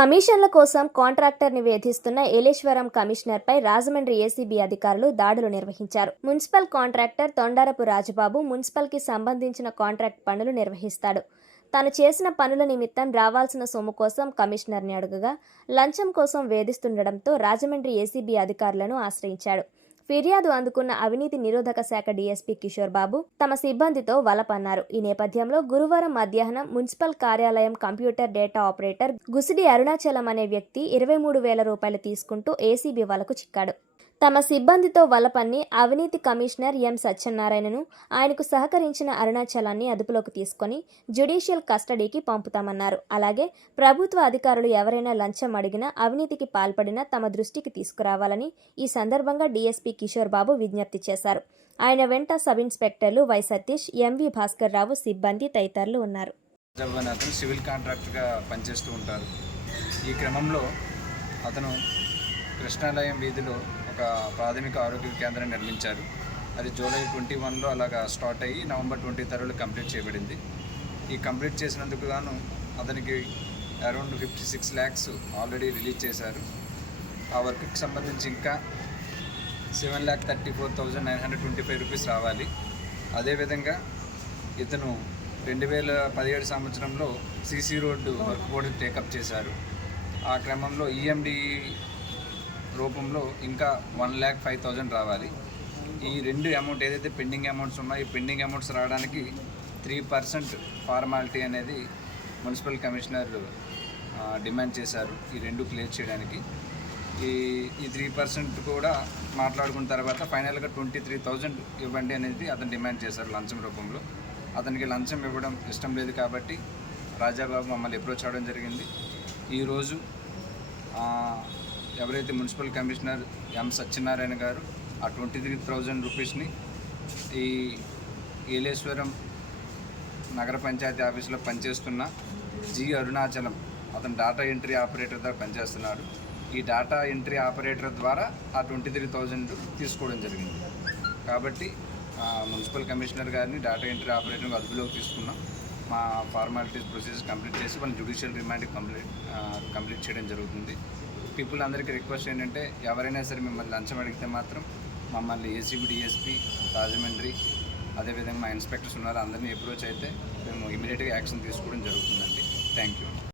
కమిషన్ల కోసం కాంట్రాక్టర్ని వేధిస్తున్న ఏలేశ్వరం కమిషనర్పై రాజమండ్రి ఏసీబీ అధికారులు దాడులు నిర్వహించారు. మున్సిపల్ కాంట్రాక్టర్ తొండారపు రాజబాబు మున్సిపల్కి సంబంధించిన కాంట్రాక్ట్ పనులు నిర్వహిస్తాడు. తాను చేసిన పనుల నిమిత్తం రావాల్సిన సొమ్ము కోసం కమిషనర్ని అడుగగా లంచం కోసం వేధిస్తుండటంతో రాజమండ్రి ఏసీబీ అధికారులను ఆశ్రయించాడు. ఫిర్యాదు అందుకున్న అవినీతి నిరోధక శాఖ డీఎస్పీ కిషోర్ బాబు తమ సిబ్బందితో వలపన్నారు. ఈ నేపథ్యంలో గురువారం మధ్యాహ్నం మున్సిపల్ కార్యాలయం computer data operator Gusidi Arunachalam అనే వ్యక్తి ఇరవై మూడు వేల రూపాయలు తీసుకుంటూ ఏసీబీ వలకు చిక్కాడు. తమ సిబ్బందితో వలపన్ని అవినీతి కమిషనర్ ఎం సత్యనారాయణను ఆయనకు సహకరించిన అరుణాచలాన్ని అదుపులోకి తీసుకొని జ్యుడిషియల్ కస్టడీకి పంపుతామన్నారు. అలాగే ప్రభుత్వ అధికారులు ఎవరైనా లంచం అడిగినా అవినీతికి పాల్పడినా తమ దృష్టికి తీసుకురావాలని ఈ సందర్భంగా డీఎస్పీ కిషోర్ బాబు విజ్ఞప్తి చేశారు. ఆయన వెంట sub ఇన్స్పెక్టర్లు Y Satish MV Bhaskar Rao సిబ్బంది తదితరులు ఉన్నారు. సివిల్ కాంట్రాక్టర్గా పనిచేస్తూ ఉంటారు. ఈ క్రమంలో అతను కృష్ణాలయం వీధిలో ఒక ప్రాథమిక ఆరోగ్య కేంద్రం నిర్మించారు. అది జూలై ట్వంటీ వన్లో అలాగా స్టార్ట్ అయ్యి నవంబర్ ట్వంటీ థర్డ్లో కంప్లీట్ చేయబడింది. ఈ కంప్లీట్ చేసినందుకు గాను అతనికి around fifty six lakhs already release చేశారు. ఆ వర్క్కి సంబంధించి ఇంకా seven lakh thirty four thousand nine hundred twenty five rupees రావాలి. అదేవిధంగా ఇతను రెండు వేల పదిహేడు సంవత్సరంలో సీసీ రోడ్డు వర్క్ కూడా టేకప్ చేశారు. ఆ క్రమంలో ఈఎండి రూపంలో ఇంకా వన్ ల్యాక్ ఫైవ్ థౌజండ్ రావాలి. ఈ రెండు అమౌంట్ ఏదైతే పెండింగ్ అమౌంట్స్ ఉన్నాయో ఈ పెండింగ్ అమౌంట్స్ రావడానికి త్రీ పర్సెంట్ ఫార్మాలిటీ అనేది మున్సిపల్ కమిషనర్ డిమాండ్ చేశారు ఈ రెండు క్లియర్ చేయడానికి. ఈ ఈ త్రీ పర్సెంట్ కూడా మాట్లాడుకున్న తర్వాత ఫైనల్గా ట్వంటీ త్రీ థౌజండ్ ఇవ్వండి అనేది అతను డిమాండ్ చేశారు లంచం రూపంలో. అతనికి లంచం ఇవ్వడం ఇష్టం లేదు కాబట్టి రాజాబాబు మమ్మల్ని అప్రోచ్ అవ్వడం జరిగింది. ఈరోజు ఎవరైతే మున్సిపల్ కమిషనర్ ఎం సత్యనారాయణ గారు ఆ ట్వంటీ త్రీ థౌజండ్ రూపీస్ని ఈ ఏలేశ్వరం నగర పంచాయతీ ఆఫీసులో పనిచేస్తున్న జి అరుణాచలం అతను డాటా ఎంట్రీ ఆపరేటర్ ద్వారా పనిచేస్తున్నాడు. ఈ డాటా ఎంట్రీ ఆపరేటర్ ద్వారా ఆ ట్వంటీ త్రీ థౌజండ్ తీసుకోవడం జరిగింది. కాబట్టి మున్సిపల్ కమిషనర్ గారిని డాటా ఎంట్రీ ఆపరేటర్ని అదుపులోకి తీసుకున్నాం. మా ఫార్మాలిటీస్ ప్రొసీజర్స్ కంప్లీట్ చేసి వాళ్ళని జ్యుడిషియల్ రిమాండ్ కంప్లీట్ కంప్లీట్ చేయడం జరుగుతుంది. పీపుల్ అందరికీ రిక్వెస్ట్ ఏంటంటే ఎవరైనా సరే మిమ్మల్ని లంచం అడిగితే మాత్రం మమ్మల్ని ఏసీబీ డిఎస్పీ రాజమండ్రి అదేవిధంగా మా ఇన్స్పెక్టర్స్ ఉన్నారు అందరినీ అప్రోచ్ అయితే మేము ఇమీడియట్గా యాక్షన్ తీసుకోవడం జరుగుతుందండి. Thank you